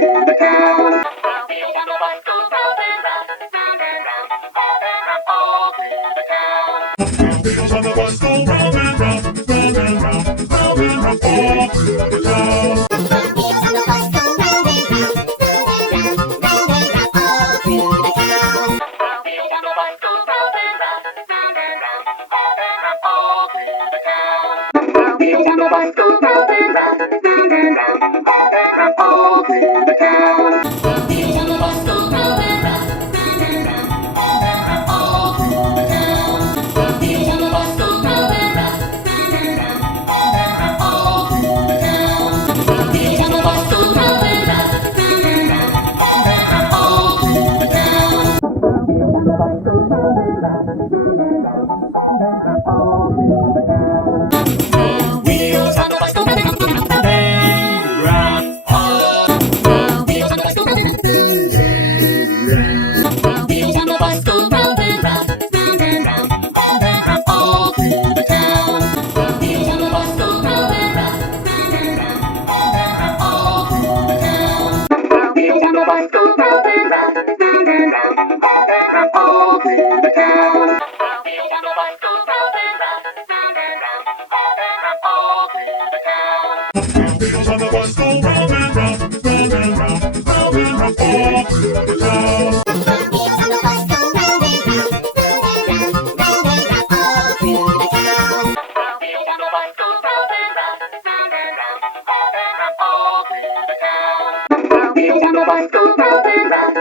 through the town. Wheels on the bus go round and round, round and round, all through the town. Wheels on the bus go round and round, round and round, round and round, all through the town. Wheels on the bus go round and round, round and round, round and round, all through the town. Wheels on the bus go round and round, round and round, all through the town. Wheels on the bus go round and round, round and round, all through the town. Wheels on the bus go round and round, round and round, all through the town. Wheels on the bus go round and round, round and round, all through the town. Wheels on the bus go round and round, round and round, all through the town. Wheels on the bus go round and round, round and round, all through the town. Wheels on the bus go round and round, round, wheels on the bus go round and round. Wheels on the bus go round and round, round and round, all through the town. Wheels on the bus go round and round, round and round, all through the town. Wheels on the bus go round and round, round and round, all through the town. Wheels on the bus go round and round, round and round, all through the town. Wheels on the bus go round and round, round and round, round and round, all through the town. Wheels on the bus go round and round, round and round, round and round, all through the town. Wheels on the bus go round and round, round and round, all through the town. Wheels on the bus go round and round,